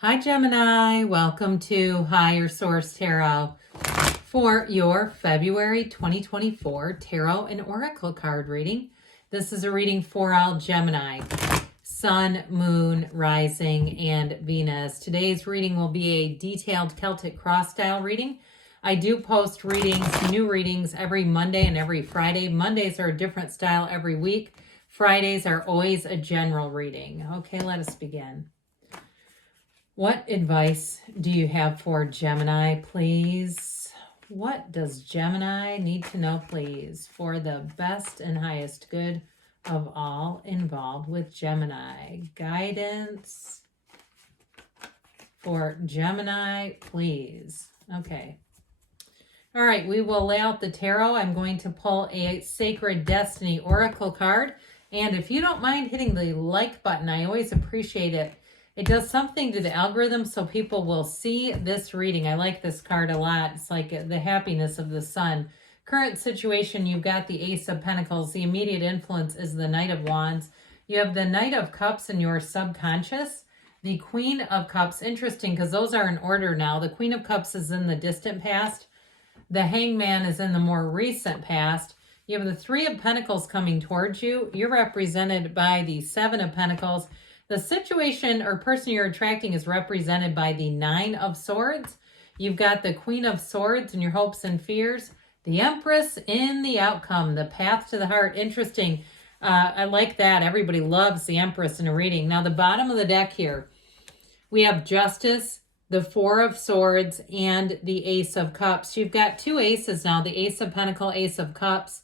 Hi Gemini, welcome to Higher Source Tarot for your February 2024 Tarot and Oracle card reading. This is a reading for all Gemini, Sun, Moon, Rising, and Venus. Today's reading will be a detailed Celtic cross style reading. I do post readings, new readings every Monday and every Friday. Mondays are a different style every week. Fridays are always a general reading. Okay, let us begin. What advice do you have for Gemini, please? What does Gemini need to know, please, for the best and highest good of all involved with Gemini? Guidance for Gemini, please. Okay. All right, we will lay out the tarot. I'm going to pull a Sacred Destiny Oracle card. And if you don't mind hitting the like button, I always appreciate it. It does something to the algorithm so people will see this reading. I like this card a lot. It's like the happiness of the sun. Current situation, you've got the Ace of Pentacles. The immediate influence is the Knight of Wands. You have the Knight of Cups in your subconscious. The Queen of Cups, interesting because those are in order now. The Queen of Cups is in the distant past. The Hangman is in the more recent past. You have the Three of Pentacles coming towards you. You're represented by the Seven of Pentacles. The situation or person you're attracting is represented by the Nine of Swords. You've got the Queen of Swords and your hopes and fears. The Empress in the outcome, the path to the heart. Interesting. I like that. Everybody loves the Empress in a reading. Now, the bottom of the deck here, we have Justice, the Four of Swords, and the Ace of Cups. You've got two aces now, the Ace of Pentacles, Ace of Cups.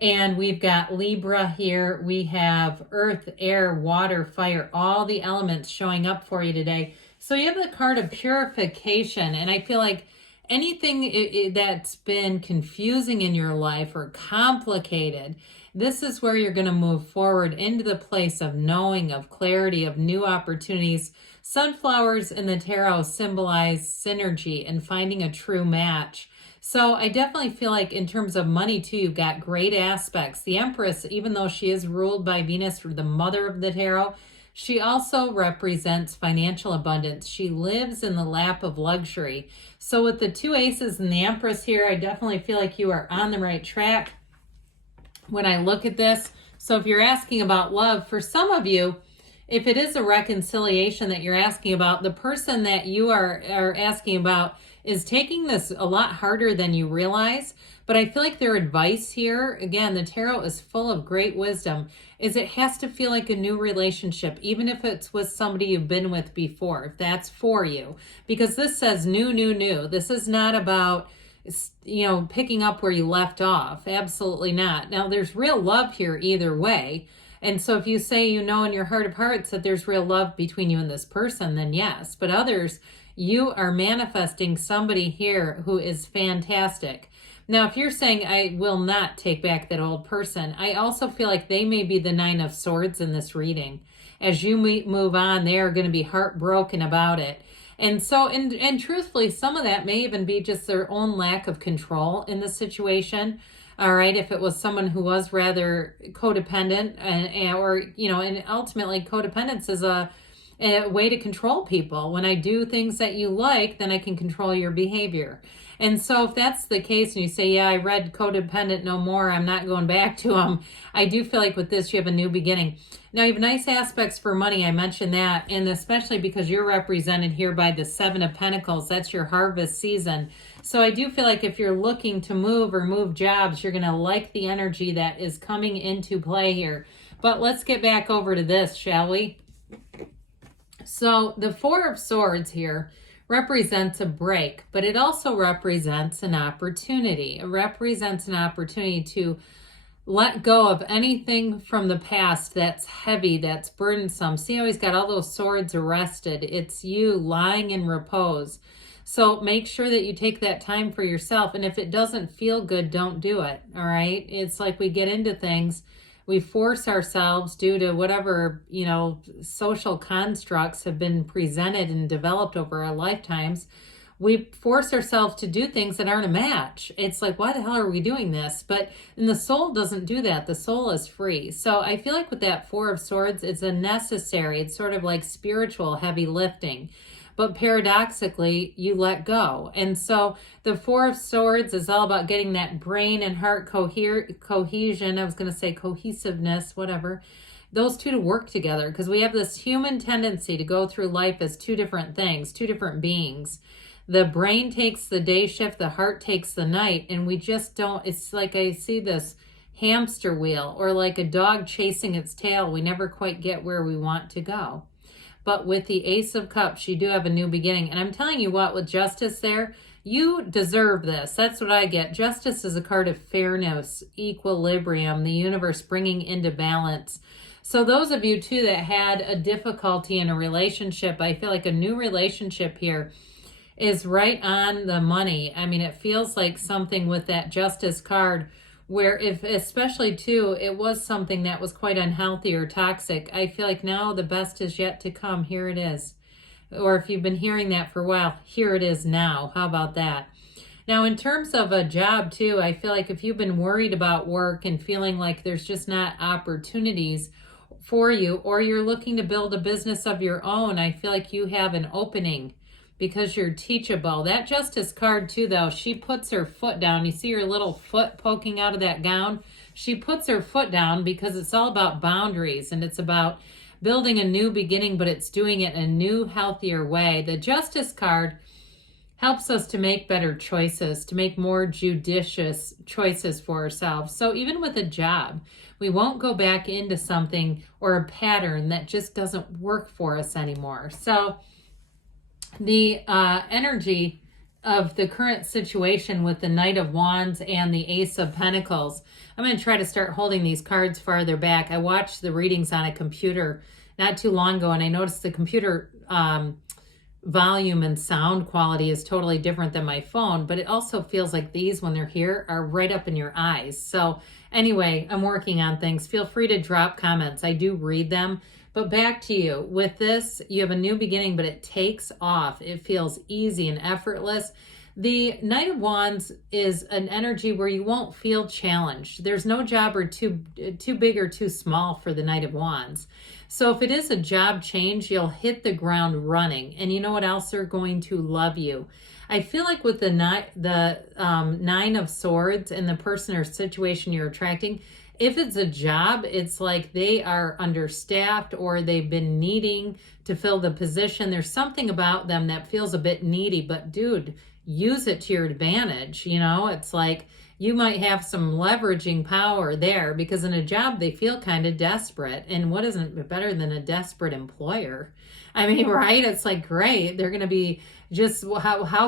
And we've got Libra here. We have earth, air, water, fire, all the elements showing up for you today. So you have the card of purification. And I feel like anything that's been confusing in your life or complicated, this is where you're going to move forward into the place of knowing, of clarity, of new opportunities. Sunflowers in the tarot symbolize synergy and finding a true match. So I definitely feel like in terms of money too, you've got great aspects. The Empress, even though she is ruled by Venus, the mother of the tarot, she also represents financial abundance. She lives in the lap of luxury. So with the two aces and the Empress here, I definitely feel like you are on the right track when I look at this. So if you're asking about love, for some of you, if it is a reconciliation that you're asking about, the person that you are asking about is taking this a lot harder than you realize. But I feel like their advice here, again, the tarot is full of great wisdom, is it has to feel like a new relationship, even if it's with somebody you've been with before, if that's for you. Because this says new, new, new. This is not about, picking up where you left off. Absolutely not. Now, there's real love here either way. And so if you say in your heart of hearts that there's real love between you and this person, then yes. But others, you are manifesting somebody here who is fantastic. Now, if you're saying, I will not take back that old person, I also feel like they may be the Nine of Swords in this reading. As you move on, they are going to be heartbroken about it. And so, and truthfully, some of that may even be just their own lack of control in the situation. All right, if it was someone who was rather codependent and ultimately codependence is a way to control people. When I do things that you like, then I can control your behavior. And so if that's the case and you say, yeah, I read Codependent no more, I'm not going back to them, I do feel like with this, you have a new beginning. Now, you have nice aspects for money. I mentioned that, and especially because you're represented here by the Seven of Pentacles. That's your harvest season. So I do feel like if you're looking to move or move jobs, you're going to like the energy that is coming into play here. But let's get back over to this, shall we? So the Four of Swords here represents a break, but it also represents an opportunity. It represents an opportunity to let go of anything from the past that's heavy, that's burdensome. See how he's got all those swords arrested? It's you lying in repose. So make sure that you take that time for yourself. And if it doesn't feel good, don't do it. All right. It's like we get into things, we force ourselves due to whatever, social constructs have been presented and developed over our lifetimes. we force ourselves to do things that aren't a match. It's like, why the hell are we doing this? But and the soul doesn't do that. The soul is free. So I feel like with that Four of Swords, it's a necessary, it's sort of like spiritual heavy lifting. But paradoxically, you let go. And so the Four of Swords is all about getting that brain and heart cohesion. I was going to say cohesiveness, whatever. Those two to work together, because we have this human tendency to go through life as two different things, two different beings. The brain takes the day shift, the heart takes the night, and we just don't, it's like I see this hamster wheel or like a dog chasing its tail. We never quite get where we want to go. But with the Ace of Cups, you do have a new beginning. And I'm telling you what, with Justice there, you deserve this. That's what I get. Justice is a card of fairness, equilibrium, the universe bringing into balance. So those of you, too, that had a difficulty in a relationship, I feel like a new relationship here is right on the money. I mean, it feels like something with that Justice card where if, especially too, it was something that was quite unhealthy or toxic. I feel like now the best is yet to come. Here it is. Or if you've been hearing that for a while, here it is now. How about that? Now, in terms of a job too, I feel like if you've been worried about work and feeling like there's just not opportunities for you, or you're looking to build a business of your own, I feel like you have an opening because you're teachable. That Justice card too, though, she puts her foot down. You see her little foot poking out of that gown? She puts her foot down because it's all about boundaries and it's about building a new beginning, but it's doing it in a new, healthier way. The Justice card helps us to make better choices, to make more judicious choices for ourselves. So even with a job, we won't go back into something or a pattern that just doesn't work for us anymore. So the energy of the current situation with the Knight of Wands and the Ace of Pentacles, I'm going to try to start holding these cards farther back. I watched the readings on a computer not too long ago, and I noticed the computer volume and sound quality is totally different than my phone, but it also feels like these, when they're here, are right up in your eyes. So anyway, I'm working on things. Feel free to drop comments. I do read them. But back to you. With this, you have a new beginning, but it takes off. It feels easy and effortless. The Knight of Wands is an energy where you won't feel challenged. There's no job or too big or too small for the Knight of Wands. So if it is a job change, you'll hit the ground running. And you know what else? They're going to love you. I feel like with the Nine of Swords and the person or situation you're attracting, if it's a job, it's like they are understaffed or they've been needing to fill the position. There's something about them that feels a bit needy, but dude, use it to your advantage. You know, it's like you might have some leveraging power there because in a job, they feel kind of desperate. And what isn't better than a desperate employer? I mean, right? It's like, great. They're going to be just, what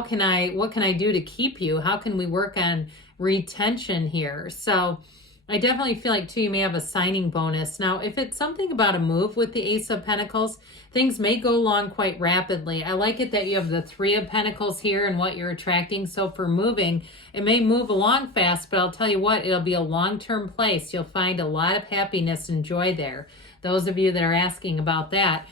can I do to keep you? How can we work on retention here? So I definitely feel like, too, you may have a signing bonus. Now, if it's something about a move with the Ace of Pentacles, things may go along quite rapidly. I like it that you have the Three of Pentacles here and what you're attracting. So for moving, it may move along fast, but I'll tell you what, it'll be a long-term place. You'll find a lot of happiness and joy there. Those of you that are asking about that.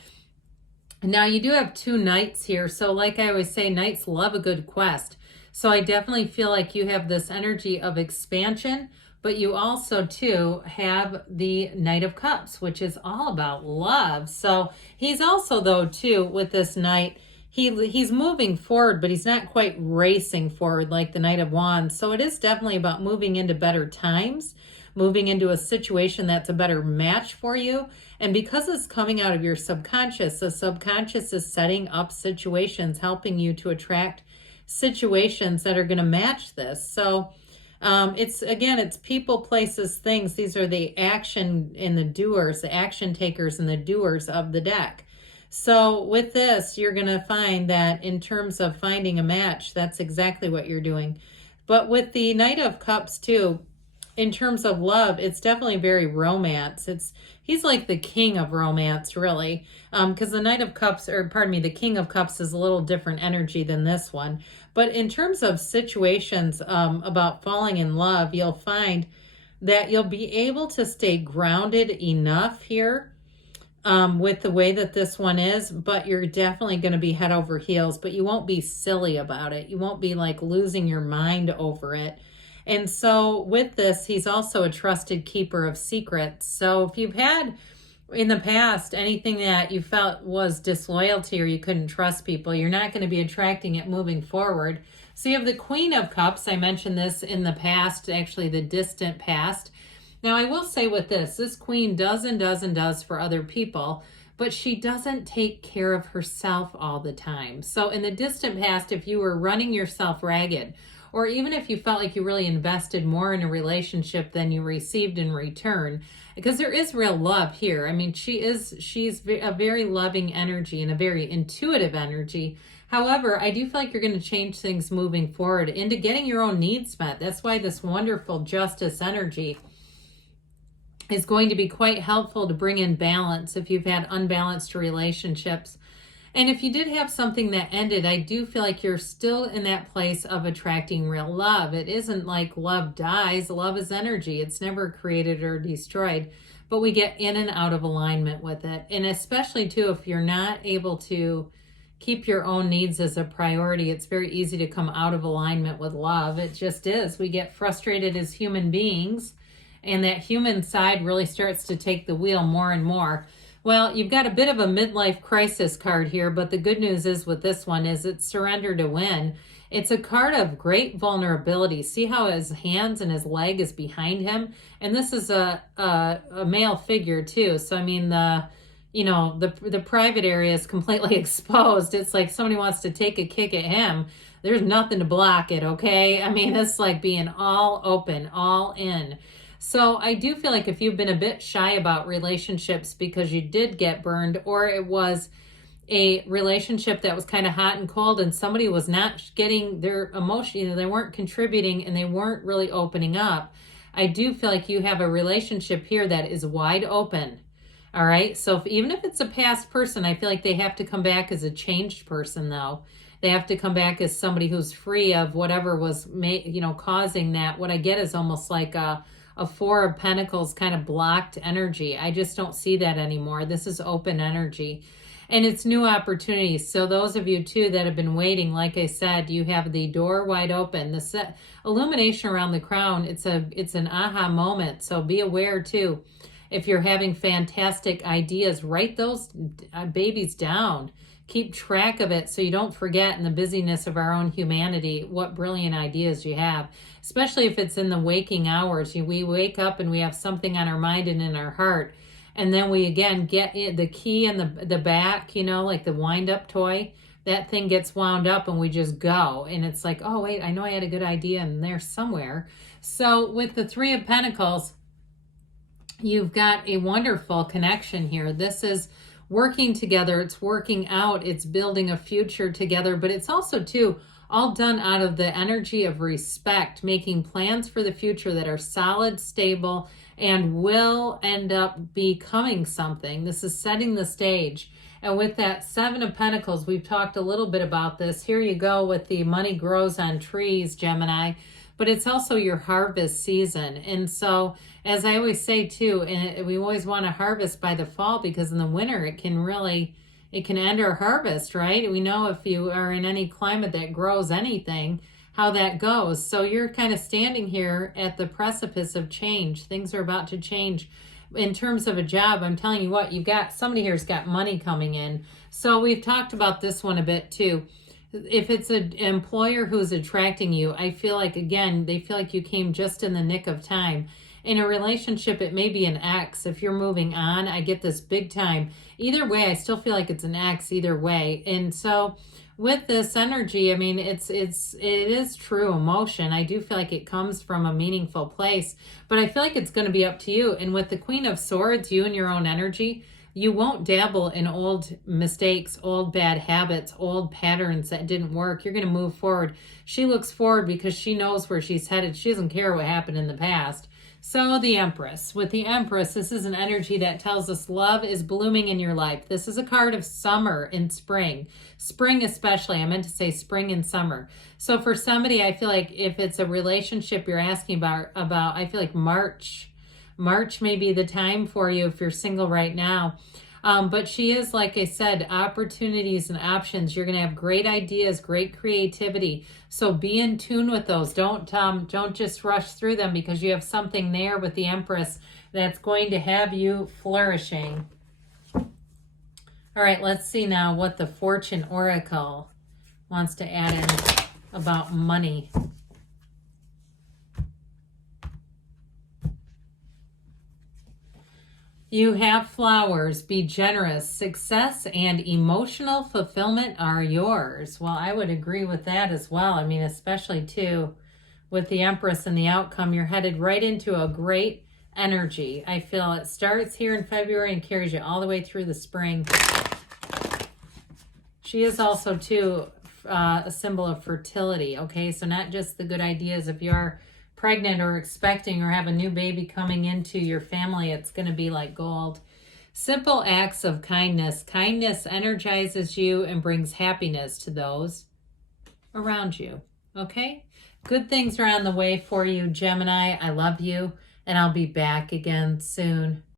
Now, you do have two Knights here. So like I always say, Knights love a good quest. So I definitely feel like you have this energy of expansion, but you also, too, have the Knight of Cups, which is all about love. So he's also, though, too, with this Knight, he's moving forward, but he's not quite racing forward like the Knight of Wands. So it is definitely about moving into better times, moving into a situation that's a better match for you. And because it's coming out of your subconscious, the subconscious is setting up situations, helping you to attract situations that are going to match this. So it's people, places, things. These are the action and the doers, the action takers and the doers of the deck. So with this, you're going to find that in terms of finding a match, that's exactly what you're doing. But with the Knight of Cups too, in terms of love, it's definitely very romance. He's like the king of romance, really, because the Knight of Cups, the King of Cups is a little different energy than this one. But in terms of situations about falling in love, you'll find that you'll be able to stay grounded enough here with the way that this one is, but you're definitely going to be head over heels, but you won't be silly about it. You won't be like losing your mind over it. And so with this, he's also a trusted keeper of secrets. So if you've had in the past anything that you felt was disloyalty or you couldn't trust people, you're not going to be attracting it moving forward. So you have the Queen of Cups. I mentioned this in the past, actually the distant past. Now, I will say with this queen does and does and does for other people, but she doesn't take care of herself all the time. So in the distant past, if you were running yourself ragged, or even if you felt like you really invested more in a relationship than you received in return, because there is real love here. I mean, she's a very loving energy and a very intuitive energy. However, I do feel like you're going to change things moving forward into getting your own needs met. That's why this wonderful justice energy is going to be quite helpful to bring in balance if you've had unbalanced relationships. And if you did have something that ended, I do feel like you're still in that place of attracting real love. It isn't like love dies. Love is energy. It's never created or destroyed, but we get in and out of alignment with it. And especially too, if you're not able to keep your own needs as a priority, it's very easy to come out of alignment with love. It just is. We get frustrated as human beings, and that human side really starts to take the wheel more and more. Well, you've got a bit of a midlife crisis card here, but the good news is with this one is it's surrender to win. It's a card of great vulnerability. See how his hands and his leg is behind him? And this is a male figure too. So, I mean, the private area is completely exposed. It's like somebody wants to take a kick at him. There's nothing to block it, okay? I mean, it's like being all open, all in. So I do feel like if you've been a bit shy about relationships because you did get burned, or it was a relationship that was kind of hot and cold and somebody was not getting their emotion, they weren't contributing and they weren't really opening up, I do feel like you have a relationship here that is wide open. All right. So even if it's a past person, I feel like they have to come back as a changed person though. They have to come back as somebody who's free of whatever was causing that. What I get is almost like a Four of Pentacles kind of blocked energy. I just don't see that anymore. This is open energy and it's new opportunities. So those of you too that have been waiting, like I said, you have the door wide open. The illumination around the crown, it's an aha moment. So be aware too. If you're having fantastic ideas, write those babies down. Keep track of it so you don't forget in the busyness of our own humanity what brilliant ideas you have, especially if it's in the waking hours. We wake up and we have something on our mind and in our heart, and then we again get the key in the back, like the wind-up toy. That thing gets wound up and we just go, and it's like, oh wait, I know I had a good idea in there somewhere. So with the Three of Pentacles, you've got a wonderful connection here. This is working together, it's working out, it's building a future together, but it's also too all done out of the energy of respect, making plans for the future that are solid, stable, and will end up becoming something. This is setting the stage. And with that Seven of Pentacles, we've talked a little bit about this. Here you go with the money grows on trees, Gemini, but it's also your harvest season. And so, as I always say too, and we always want to harvest by the fall, because in the winter it can end our harvest, right? We know if you are in any climate that grows anything, how that goes. So you're kind of standing here at the precipice of change. Things are about to change. In terms of a job, I'm telling you what, you've got somebody here's got money coming in. So we've talked about this one a bit too. If it's an employer who's attracting you, I feel like, again, they feel like you came just in the nick of time. In a relationship, it may be an ex. If you're moving on, I get this big time. Either way, I still feel like it's an ex either way. And so with this energy, I mean, it is true emotion. I do feel like it comes from a meaningful place, but I feel like it's going to be up to you. And with the Queen of Swords, you and your own energy, you won't dabble in old mistakes, old bad habits, old patterns that didn't work. You're going to move forward. She looks forward because she knows where she's headed. She doesn't care what happened in the past. So the Empress. With the Empress, this is an energy that tells us love is blooming in your life. This is a card of summer and spring. Spring especially. I meant to say spring and summer. So for somebody, I feel like if it's a relationship you're asking about, I feel like March may be the time for you if you're single right now. But she is, like I said, opportunities and options. You're going to have great ideas, great creativity. So be in tune with those. Don't just rush through them, because you have something there with the Empress that's going to have you flourishing. All right, let's see now what the Fortune Oracle wants to add in about money. You have flowers. Be generous. Success and emotional fulfillment are yours. Well, I would agree with that as well. I mean, especially too with the Empress and the outcome, you're headed right into a great energy. I feel it starts here in February and carries you all the way through the spring. She is also too a symbol of fertility. Okay, so not just the good ideas if you're pregnant or expecting or have a new baby coming into your family, it's going to be like gold. Simple acts of kindness. Kindness energizes you and brings happiness to those around you. Okay? Good things are on the way for you, Gemini. I love you, and I'll be back again soon.